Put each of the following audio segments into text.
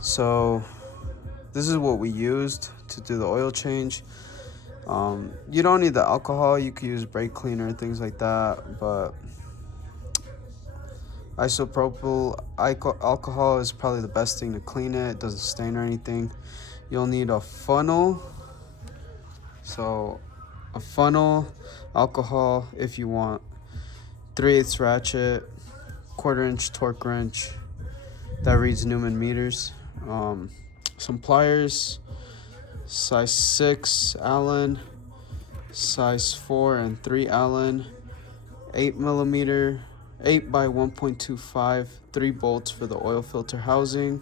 So this is what we used to do the oil change. You don't need the alcohol. You could use brake cleaner and things like that, but isopropyl alcohol is probably the best thing to clean it. It doesn't stain or anything. You'll need a funnel. So a funnel, alcohol if you want, 3/8 ratchet, 1/4 inch torque wrench that reads numen meters, some pliers, size 6 Allen, size 4 and 3 Allen, 8mm, 8 by 1.25, 3 bolts for the oil filter housing,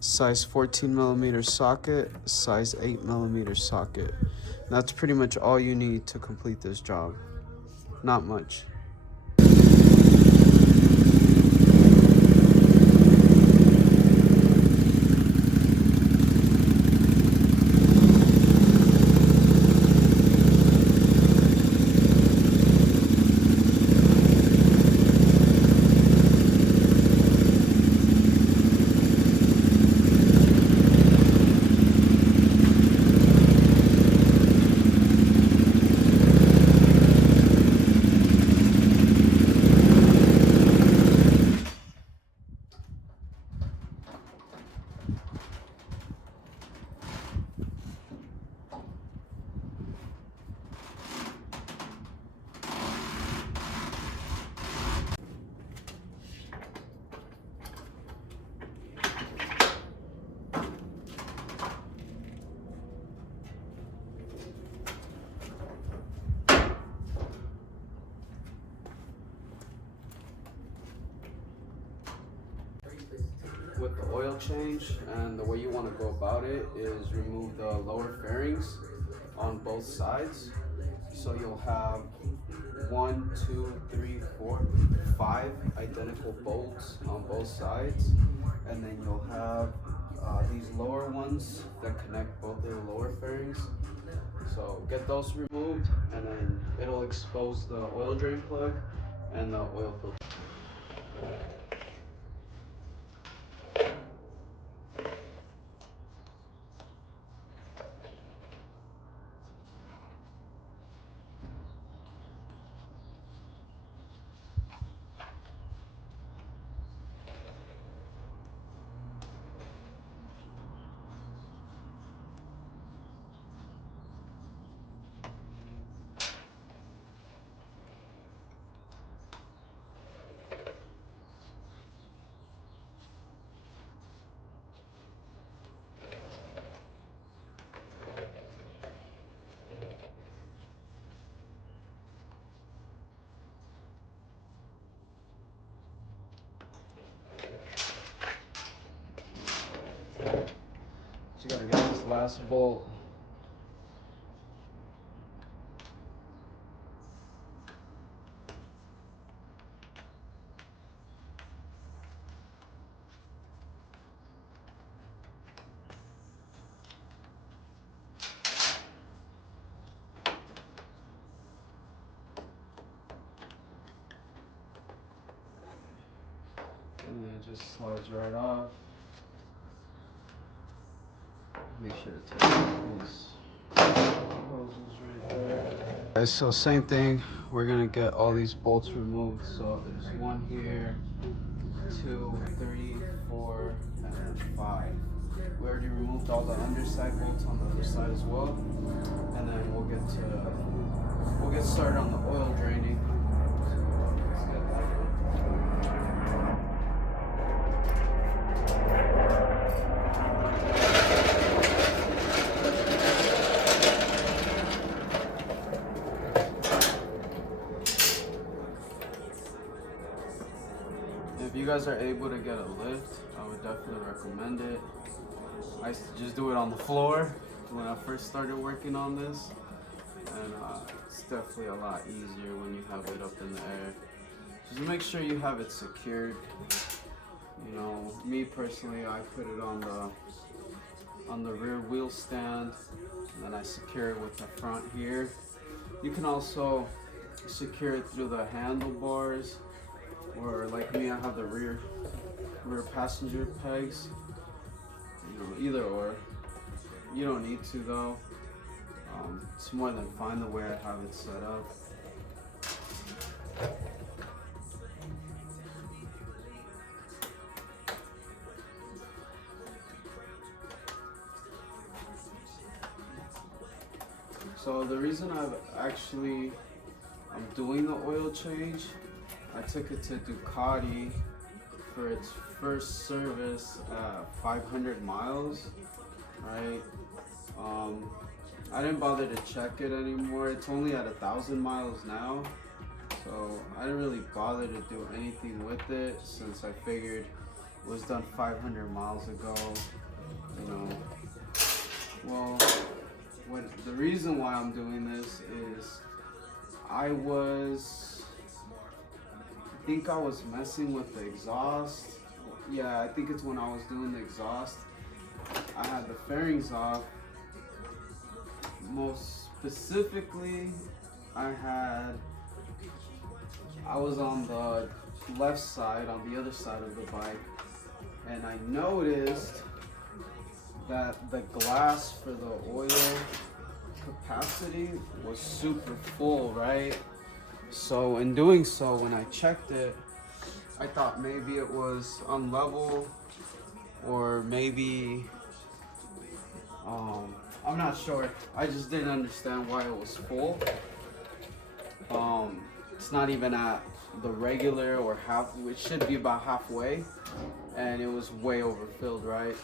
size 14mm socket, size 8mm socket. That's pretty much all you need to complete this job. Not much. With the oil change, and the way you want to go about it is remove the lower fairings on both sides. So you'll have 1, 2, 3, 4, 5 identical bolts on both sides, and then you'll have these lower ones that connect both of the lower fairings. So get those removed, and then it'll expose the oil drain plug and the oil filter. So you gotta get this last bolt. And then it just slides right off. Make sure to take this hoses right there. So same thing, we're gonna get all these bolts removed. So there's 1 here, 2, 3, 4, and then 5. We already removed all the underside bolts on the other side as well. And then we'll get started on the oil draining. Let's get that one. If you guys are able to get a lift, I would definitely recommend it. I used to just do it on the floor when I first started working on this, and it's definitely a lot easier when you have it up in the air. Just make sure you have it secured. You know, me personally, I put it on the rear wheel stand, and then I secure it with the front here. You can also secure it through the handlebars, or like me, I have the rear passenger pegs. either or. You don't need to though. It's more than fine the way I have it set up. So the reason I'm doing the oil change, I took it to Ducati for its first service at 500 miles, right? I didn't bother to check it anymore. It's only at 1,000 miles now, so I didn't really bother to do anything with it since I figured it was done 500 miles ago, you know. Well, the reason why I'm doing this is I think I was messing with the exhaust. Yeah, I think it's when I was doing the exhaust. I had the fairings off. Most specifically, I was on the left side, on the other side of the bike, and I noticed that the glass for the oil capacity was super full, right? So in doing so, when I checked it, I thought maybe it was unlevel, or maybe I'm not sure. I just didn't understand why it was full. It's not even at the regular or half, it should be about halfway, and it was way overfilled, right?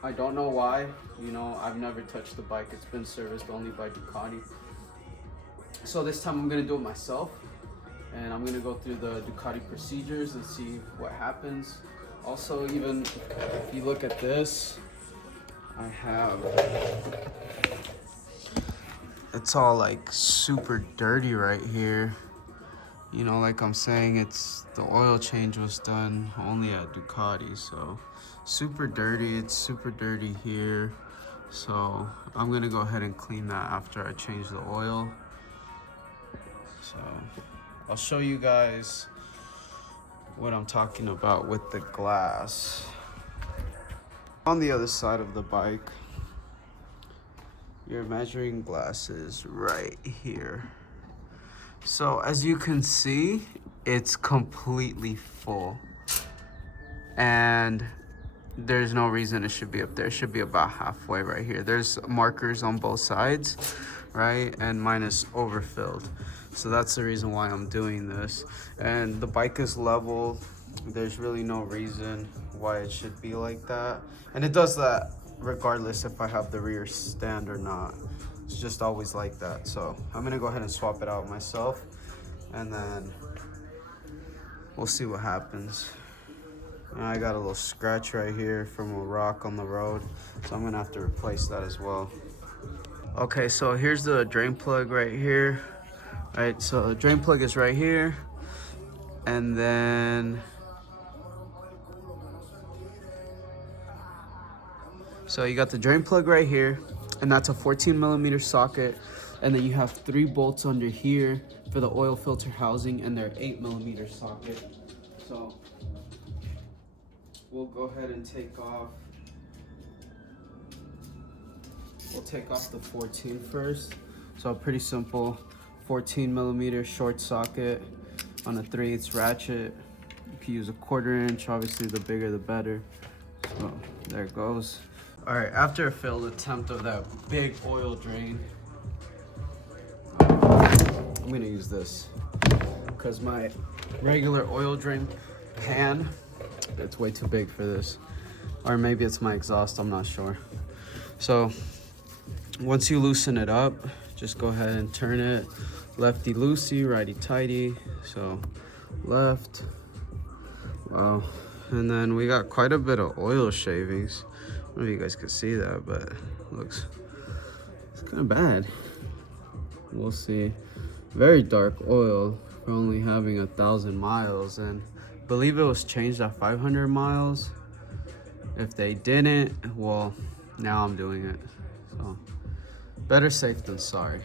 I don't know why, you know, I've never touched the bike. It's been serviced only by Ducati. So this time I'm gonna do it myself, and I'm gonna go through the Ducati procedures and see what happens. Also, even if you look at this, it's all like super dirty right here. You know, like I'm saying, the oil change was done only at Ducati, so super dirty. It's super dirty here. So I'm gonna go ahead and clean that after I change the oil. So I'll show you guys what I'm talking about with the glass. On the other side of the bike, your measuring glass is right here. So as you can see, it's completely full, and there's no reason it should be up there. It should be about halfway right here. There's markers on both sides, right? And mine is overfilled. So that's the reason why I'm doing this. And the bike is level. There's really no reason why it should be like that. And it does that regardless if I have the rear stand or not. It's just always like that. So I'm gonna go ahead and swap it out myself, and then we'll see what happens. And I got a little scratch right here from a rock on the road, so I'm gonna have to replace that as well. Okay, so here's the drain plug right here. All right, so the drain plug is right here, and then so you got the drain plug right here, and that's a 14mm socket, and then you have 3 bolts under here for the oil filter housing, and they're 8mm socket. So we'll go ahead and take off. We'll take off the 14 first. So pretty simple, 14mm short socket on a 3/8 ratchet. You can use a 1/4 inch, obviously the bigger the better. So there it goes. All right, after a failed attempt of that big oil drain, I'm gonna use this because my regular oil drain pan, it's way too big for this. Or maybe it's my exhaust, I'm not sure. So once you loosen it up, just go ahead and turn it lefty loosey, righty tighty. So left, wow. And then we got quite a bit of oil shavings. I don't know if you guys can see that, but it's kind of bad. We'll see. Very dark oil for only having 1,000 miles, and I believe it was changed at 500 miles. If they didn't, well, now I'm doing it. So better safe than sorry.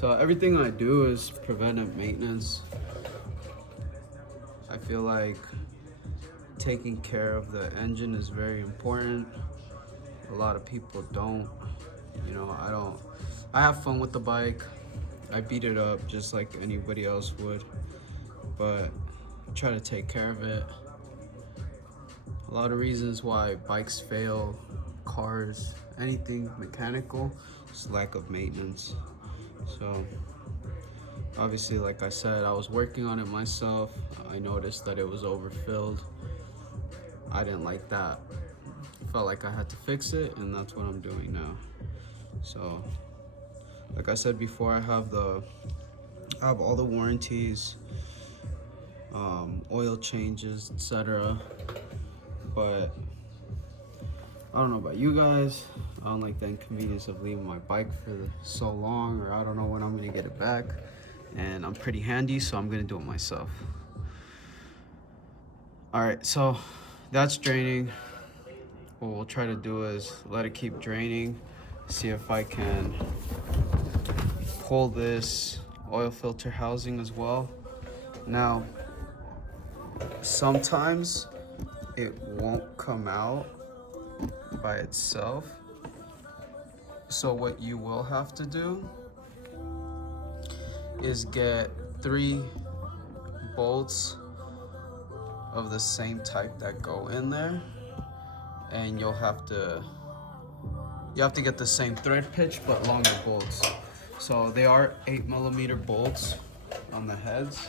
So everything I do is preventive maintenance. I feel like taking care of the engine is very important. A lot of people don't. You know, I have fun with the bike. I beat it up just like anybody else would, but I try to take care of it. A lot of reasons why bikes fail, cars, anything mechanical, is lack of maintenance. So obviously, like I said, I was working on it myself. I noticed that it was overfilled. I didn't like that. I felt like I had to fix it, and that's what I'm doing now. So like I said before, I have all the warranties, oil changes, etc. But I don't know about you guys. I don't like the inconvenience of leaving my bike for so long, or I don't know when I'm gonna get it back. And I'm pretty handy, so I'm gonna do it myself. All right, so that's draining. What we'll try to do is let it keep draining, see if I can pull this oil filter housing as well. Now, sometimes it won't come out by itself. So what you will have to do is get 3 bolts of the same type that go in there, and you have to get the same thread pitch but longer bolts. So they are 8mm bolts on the heads.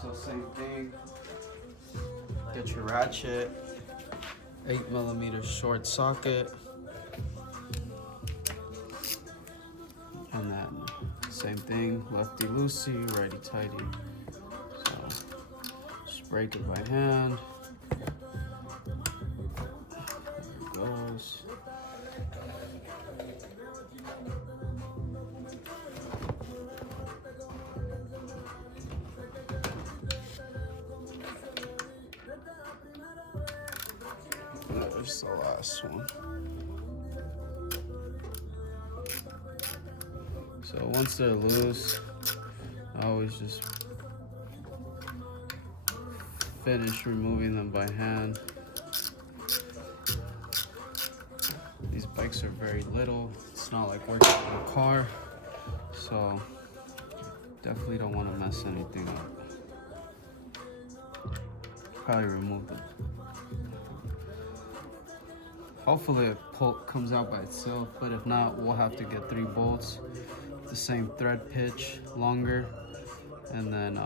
So same thing, get your ratchet, 8mm short socket, and then same thing, lefty loosey, righty tighty. So just break it by hand. There it goes. There's the last one. So once they're loose, I always just finish removing them by hand. These bikes are very little. It's not like working on a car, so definitely don't want to mess anything up. Probably remove them. Hopefully it comes out by itself, but if not, we'll have to get 3 bolts, the same thread pitch, longer, and then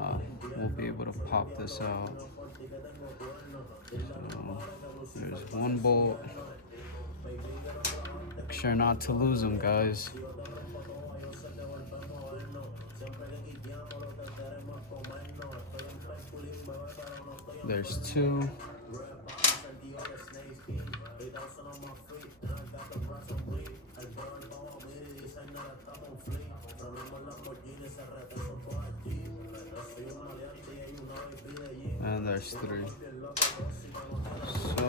we'll be able to pop this out. So there's 1 bolt. Make sure not to lose them, guys. There's 2. And there's 3. So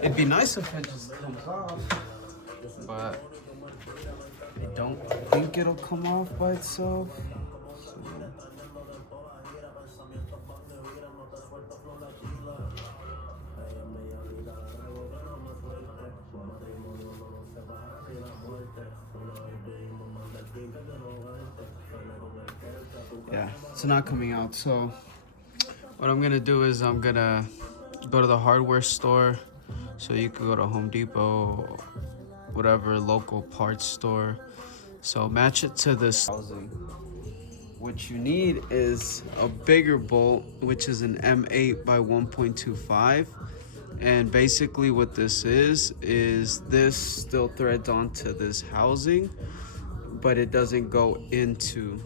it'd be nice if it just comes off, but I don't think it'll come off by itself. So yeah, it's not coming out. So what I'm gonna do is I'm gonna go to the hardware store. So you could go to Home Depot, whatever local parts store. So match it to this housing. What you need is a bigger bolt, which is an M8 by 1.25. And basically what this is this still threads onto this housing, but it doesn't go into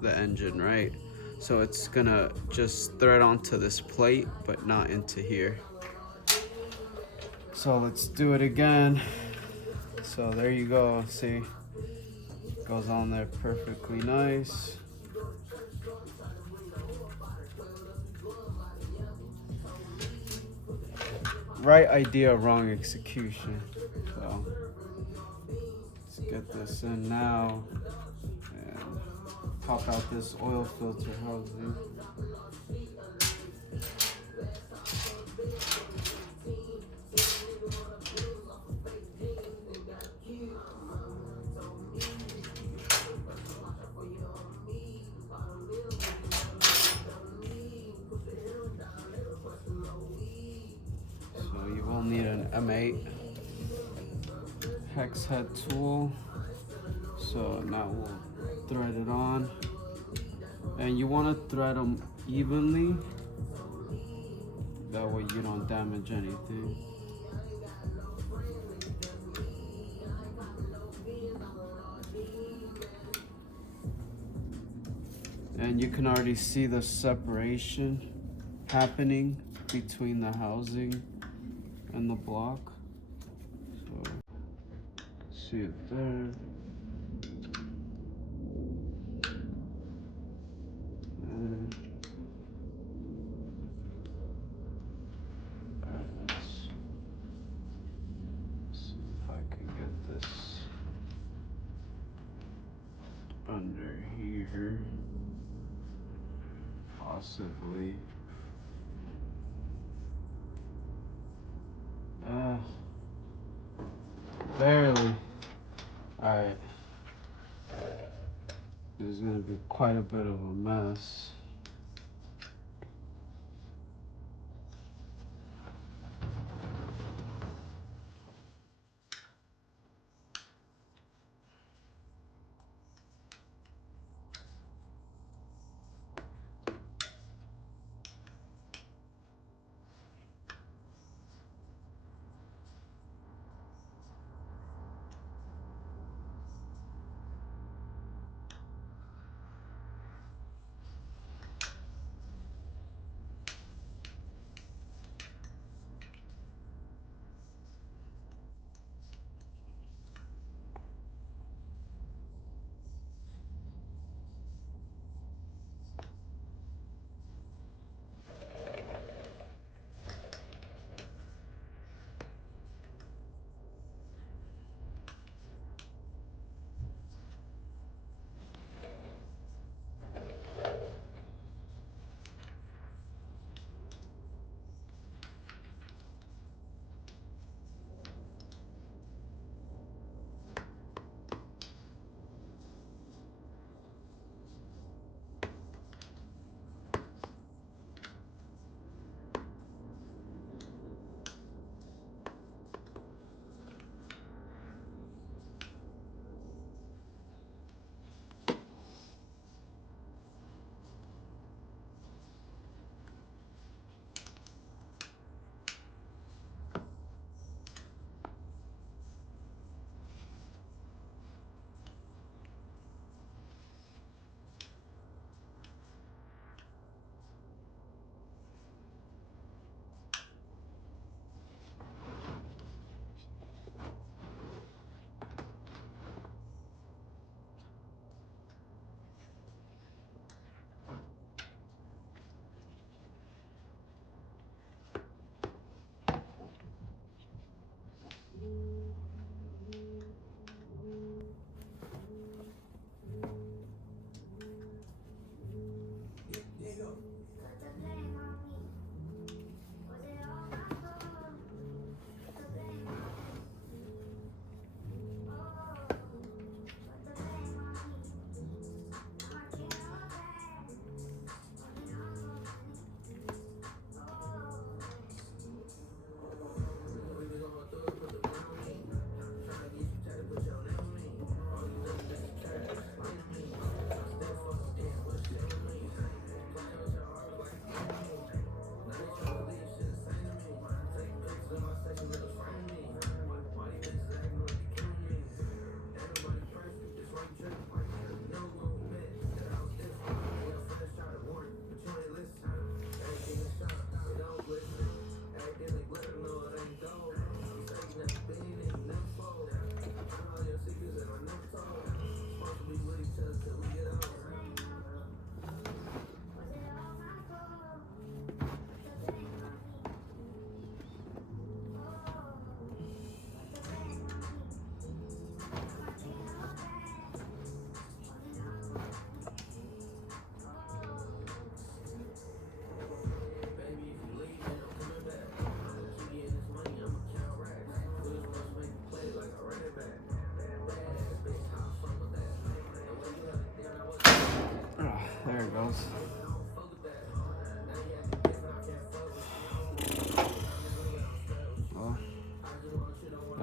the engine, right? So it's gonna just thread onto this plate, but not into here. So let's do it again. So there you go, see? Goes on there perfectly nice. Right idea, wrong execution. So let's get this in now and pop out this oil filter housing. So you will need an M8 hex head tool. So now we'll thread it on. And you want to thread them evenly. That way you don't damage anything. And you can already see the separation happening between the housing and the block. So, see it there. And let's see if I can get this under here. Possibly. Barely. Alright. This is gonna be quite a bit of a mess.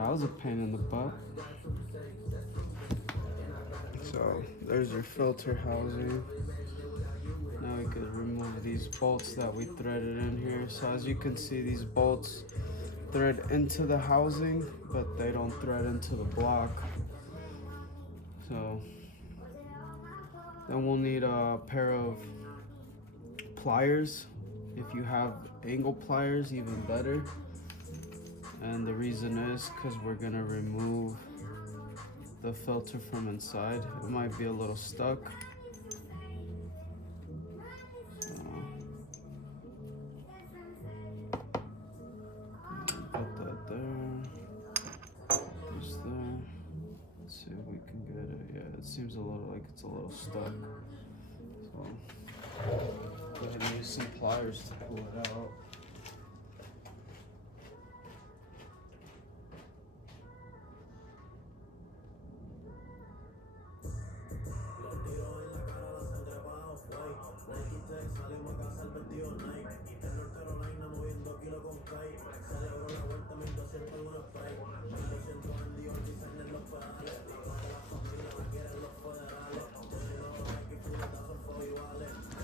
That was a pain in the butt. So there's your filter housing. Now we could remove these bolts that we threaded in here. So as you can see, these bolts thread into the housing, but they don't thread into the block. So then we'll need a pair of pliers. If you have angle pliers, even better. And the reason is because we're gonna remove the filter from inside. It might be a little stuck. Put that there. Just there. Let's see if we can get it. Yeah, it seems a little like it's a little stuck. So go ahead and use some pliers to pull it out.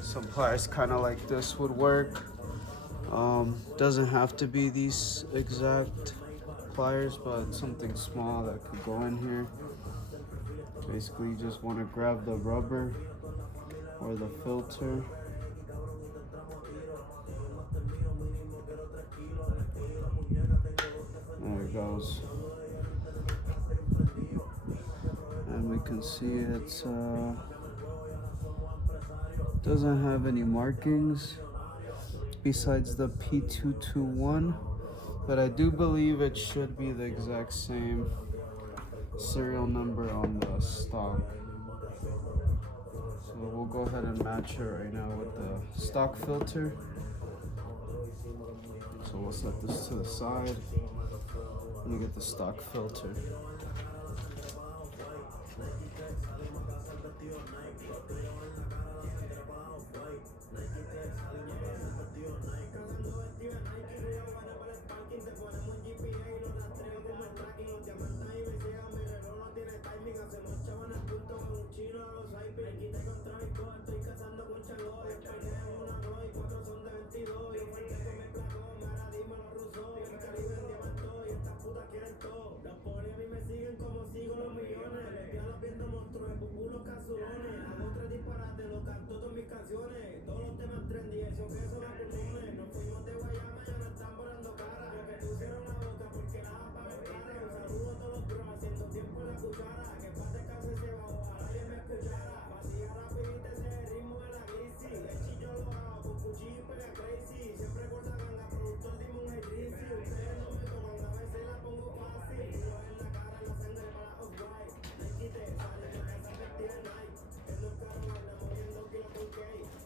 Some pliers kind of like this would work. Doesn't have to be these exact pliers, but something small that could go in here. Basically, you just want to grab the rubber or the filter. There it goes. And we can see it's doesn't have any markings besides the P221, but I do believe it should be the exact same serial number on the stock. So we'll go ahead and match it right now with the stock filter. So we'll set this to the side. Let me get the stock filter.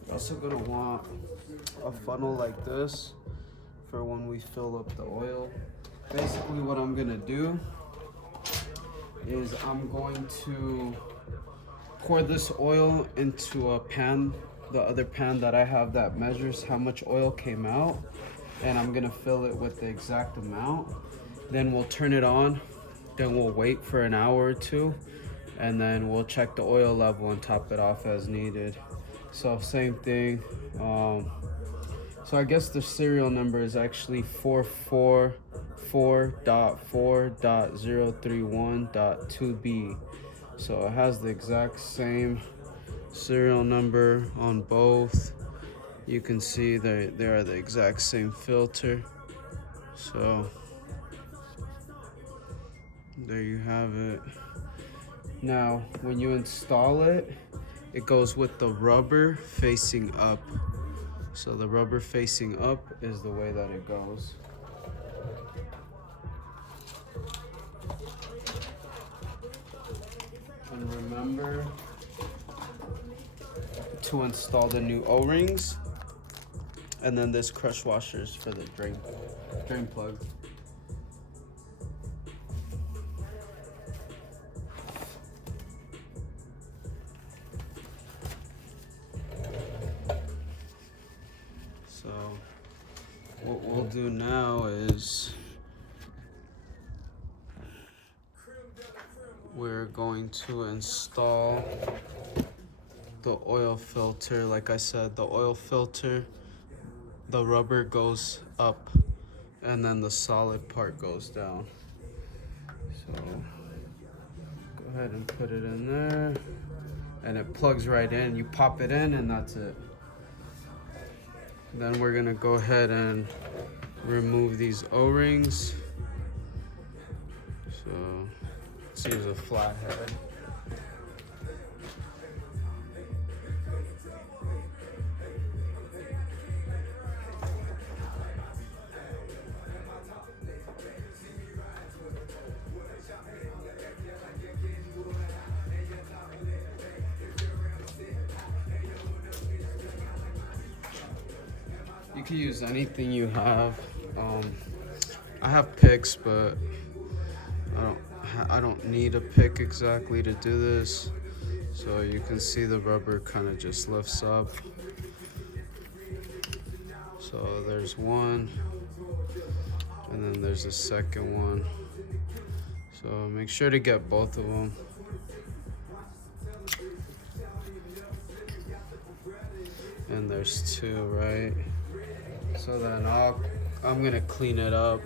You're also gonna want a funnel like this for when we fill up the oil. Basically what I'm gonna do is I'm going to pour this oil into a pan, the other pan that I have that measures how much oil came out, and I'm gonna fill it with the exact amount. Then we'll turn it on, then we'll wait for an hour or two, and then we'll check the oil level and top it off as needed. So same thing. So I guess the serial number is actually 444.4.031.2B. So it has the exact same serial number on both. You can see they are the exact same filter. So there you have it. Now, when you install it, it goes with the rubber facing up. So the rubber facing up is the way that it goes. And remember to install the new O-rings, and then this crush washers for the drain plug. So what we'll do now is we're going to install the oil filter. Like I said, the oil filter, the rubber goes up and then the solid part goes down. So go ahead and put it in there, and it plugs right in. You pop it in and that's it. Then we're gonna go ahead and remove these O-rings. So let's use a flathead. You can use anything you have. I have picks, but I don't need a pick exactly to do this. So you can see the rubber kind of just lifts up. So there's one, and then there's a second one. So make sure to get both of them. And there's two, right? So then I'm gonna clean it up,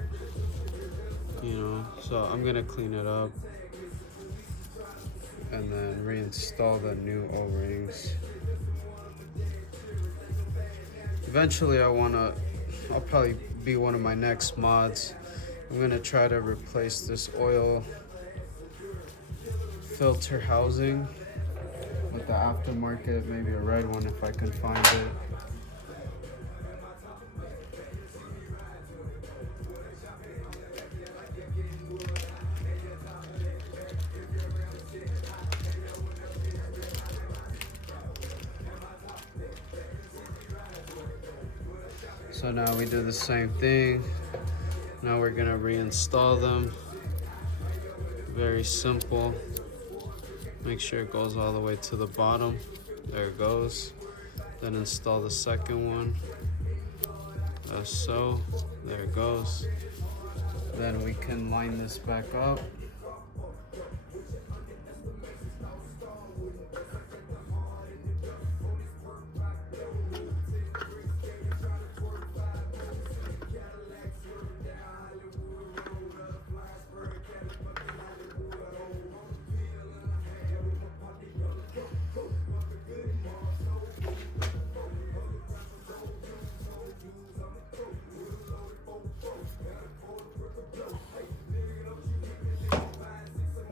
so I'm gonna clean it up and then reinstall the new O-rings. Eventually I'll probably be one of my next mods. I'm gonna try to replace this oil filter housing with the aftermarket, maybe a red one if I can find it. So now we do the same thing. Now we're gonna reinstall them. Very simple. Make sure it goes all the way to the bottom. There it goes. Then install the second one. As so. There it goes. Then we can line this back up.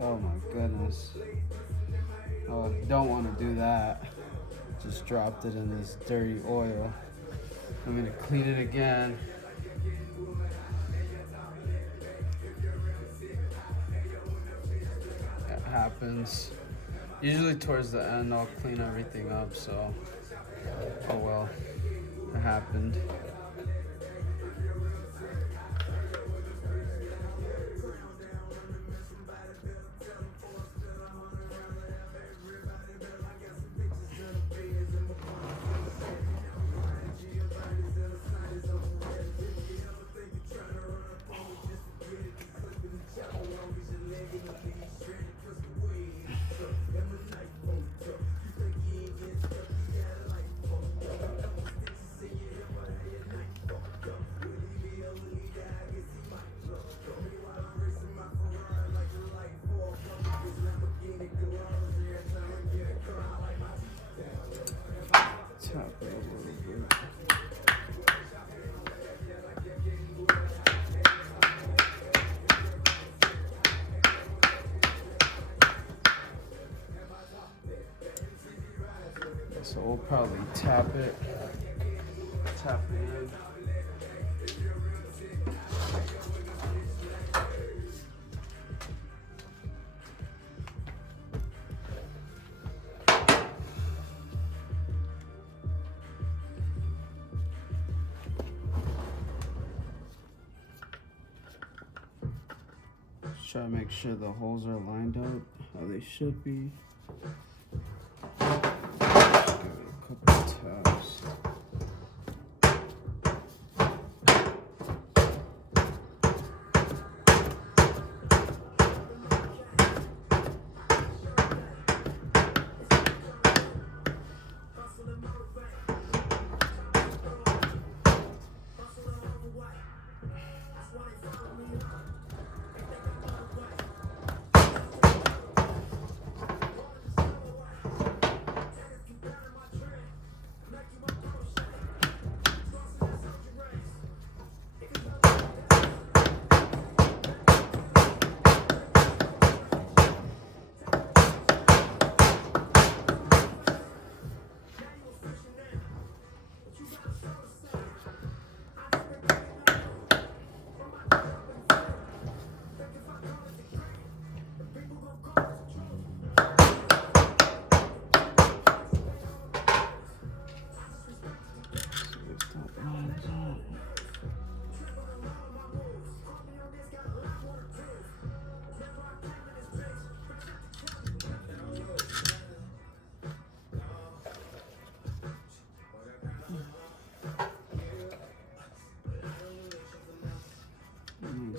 Oh my goodness. Oh, you don't want to do that. Just dropped it in this dirty oil. I'm gonna clean it again. It happens. Usually towards the end I'll clean everything up, so oh well, it happened. Tap it a little bit. So we'll probably tap it in. Try to make sure the holes are lined up how they should be. Just give it a couple taps.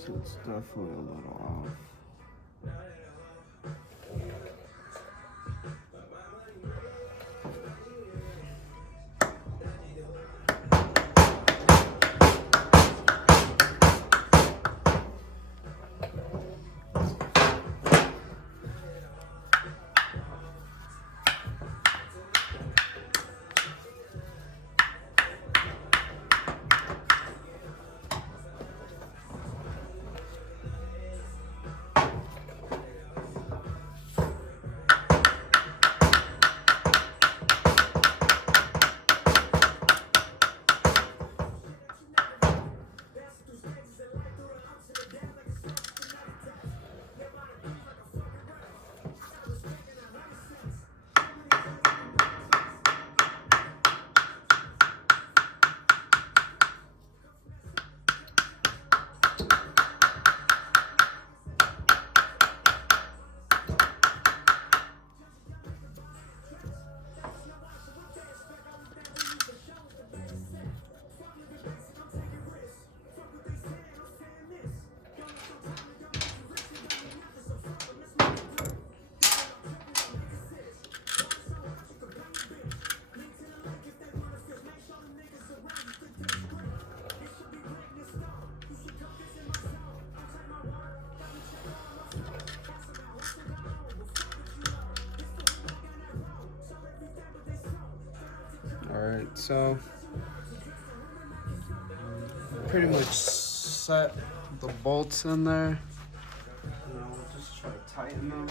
So it's definitely a little off. Alright, so pretty much set the bolts in there. Now we'll just try to tighten them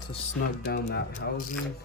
to snug down that housing.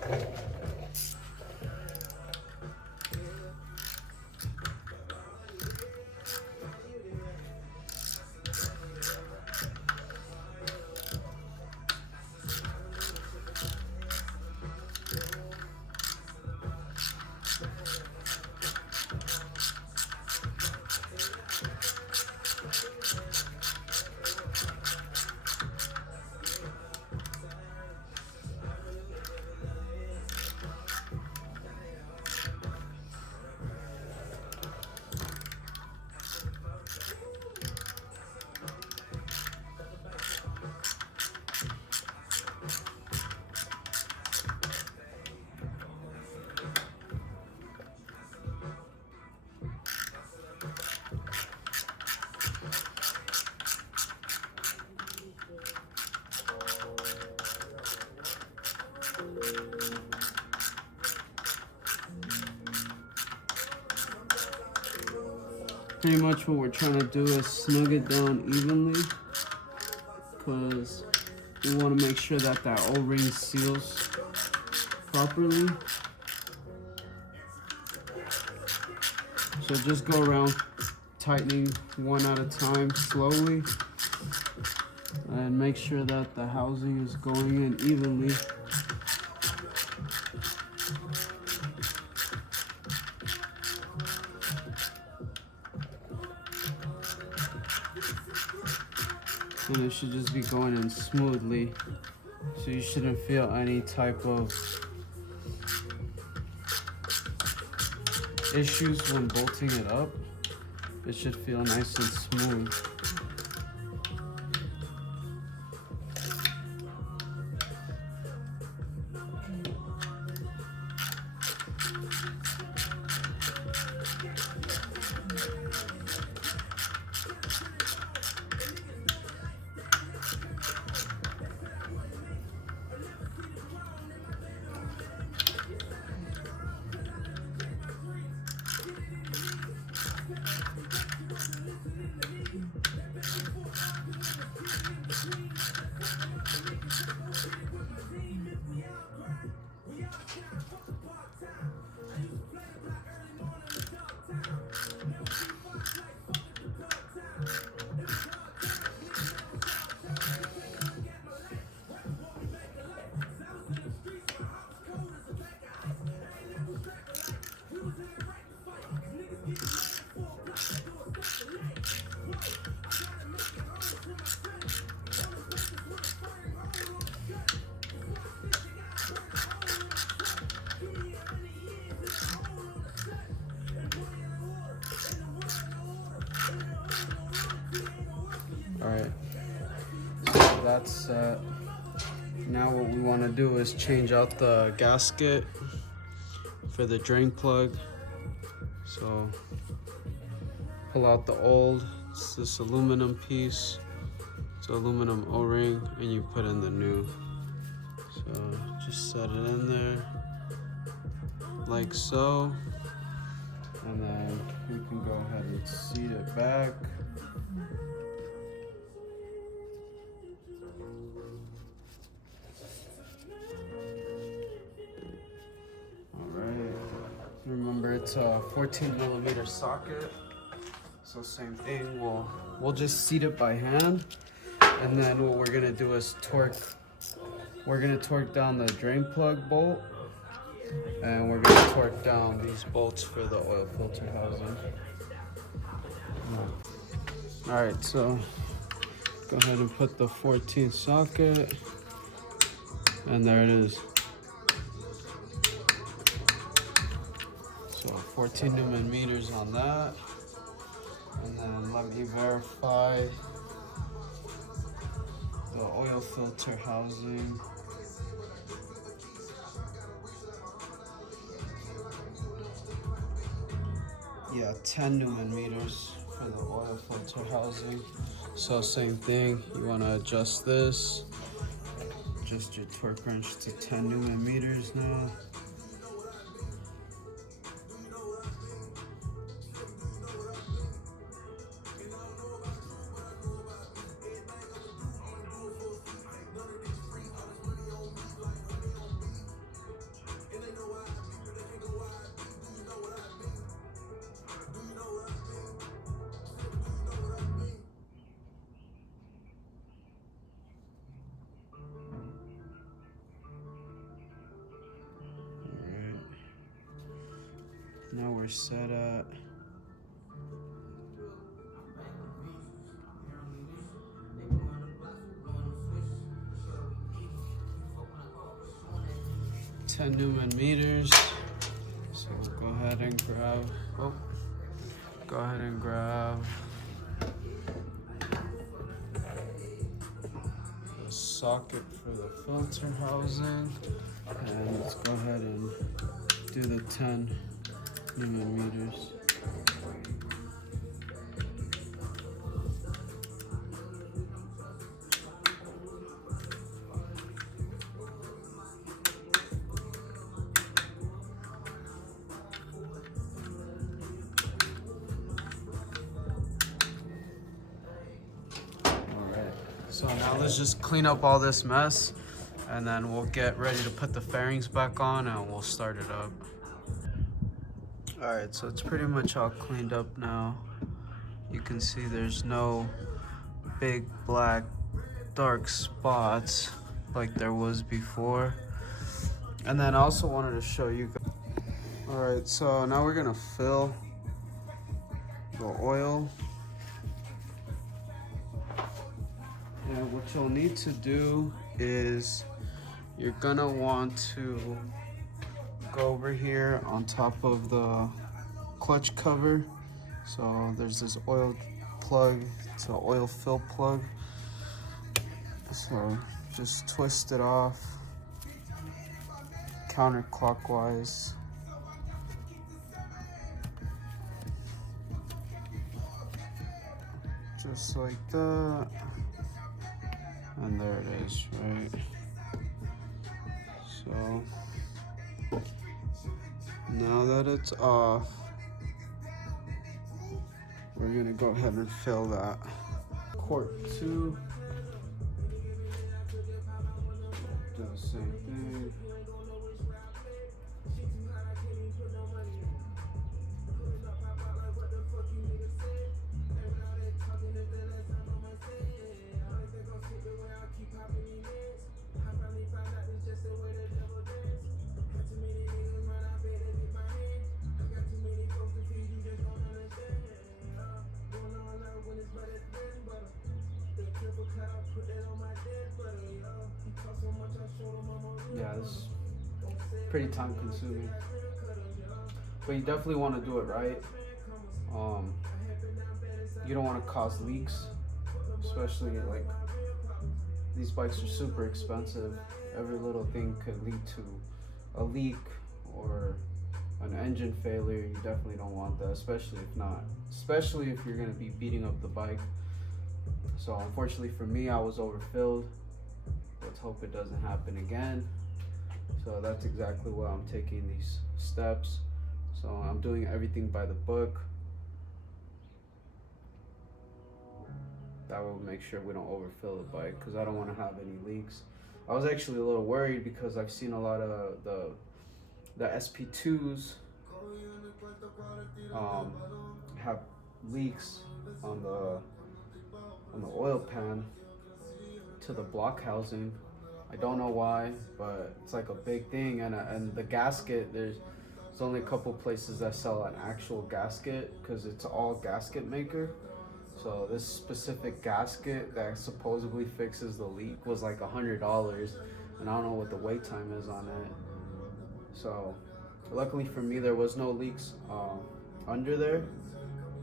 Pretty much what we're trying to do is snug it down evenly, because we want to make sure that that O-ring seals properly. So just go around tightening one at a time slowly, and make sure that the housing is going in evenly. And it should just be going in smoothly, so you shouldn't feel any type of issues when bolting it up. It should feel nice and smooth. that's set. Now what we want to do is change out the gasket for the drain plug. So pull out the old, it's this aluminum piece, it's an aluminum O-ring, and you put in the new. So just set it in there like so, and then we can go ahead and seat it back. Alright, remember it's a 14mm socket, so same thing, we'll just seat it by hand, and then what we're gonna do is we're gonna torque down the drain plug bolt, and we're gonna torque down these bolts for the oil filter housing. Alright, so go ahead and put the 14 socket, and there it is. So 14 Newman meters on that, and then let me verify the oil filter housing. Yeah, 10 Newman meters for the oil filter housing. So same thing, you want to adjust this, adjust your torque wrench to 10 Newman meters now. Now we're set at 10 Newman meters. So go ahead and grab the socket for the filter housing, and let's go ahead and do the 10 Newman meters. So now let's just clean up all this mess, and then we'll get ready to put the fairings back on and we'll start it up. Alright, so it's pretty much all cleaned up now. You can see there's no big black dark spots like there was before. And then I also wanted to show you guys. Alright, so now we're gonna fill the oil. And what you'll need to do is you're gonna want to go over here on top of the clutch cover. So there's this oil plug, it's an oil fill plug. So just twist it off counterclockwise. Just like that. And there it is, right? So now that it's off, we're gonna go ahead and fill that. Quart 2. Do the same thing. Yeah, this is pretty time consuming, but you definitely want to do it right. You don't want to cause leaks, especially like these bikes are super expensive. Every little thing could lead to a leak or an engine failure. You definitely don't want that, especially if you're gonna be beating up the bike. So unfortunately for me, I was overfilled. Let's hope it doesn't happen again. So that's exactly why I'm taking these steps. So I'm doing everything by the book. That will make sure we don't overfill the bike, because I don't want to have any leaks. I was actually a little worried because I've seen a lot of the SP2s have leaks on the oil pan to the block housing. I don't know why, but it's like a big thing. And the gasket, there's only a couple places that sell an actual gasket, because it's all gasket maker. So this specific gasket that supposedly fixes the leak was like $100, and I don't know what the wait time is on it. So luckily for me, there was no leaks under there,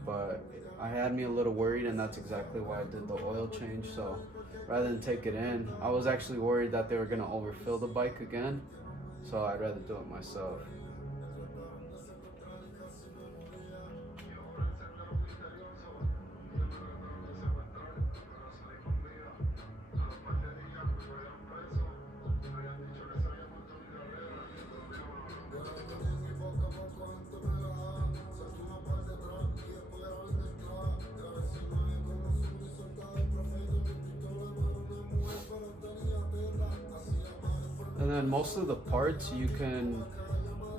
but I had me a little worried, and that's exactly why I did the oil change. So rather than take it in, I was actually worried that they were gonna overfill the bike again, so I'd rather do it myself. And then most of the parts you can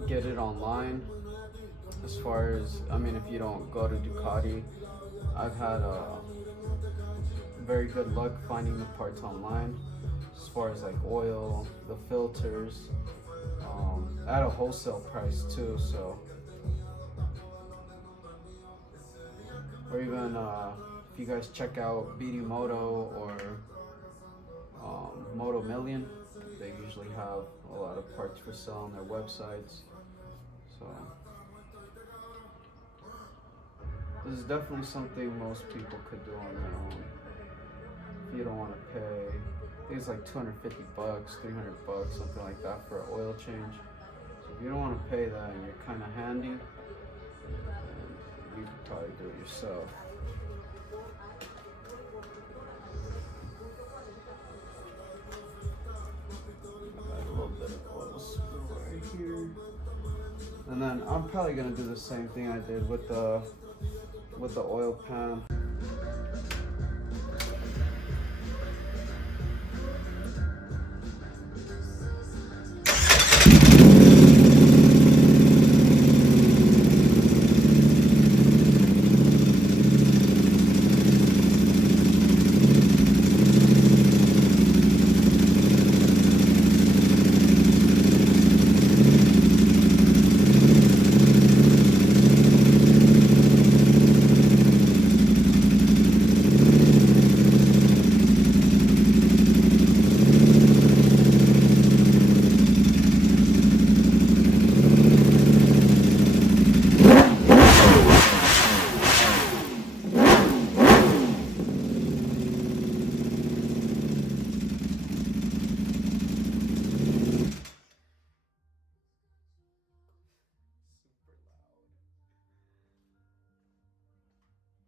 get it online. As far as, I mean, if you don't go to Ducati, I've had very good luck finding the parts online. As far as like oil, the filters, at a wholesale price too. So, or even if you guys check out BD Moto or Moto Million, they usually have a lot of parts for sale on their websites. So this is definitely something most people could do on their own. If you don't want to pay, I think it's like $250, $300, something like that for an oil change. So if you don't want to pay that and you're kind of handy, then you could probably do it yourself. A little bit of oil spill right here. And then I'm probably gonna do the same thing I did with the oil pan.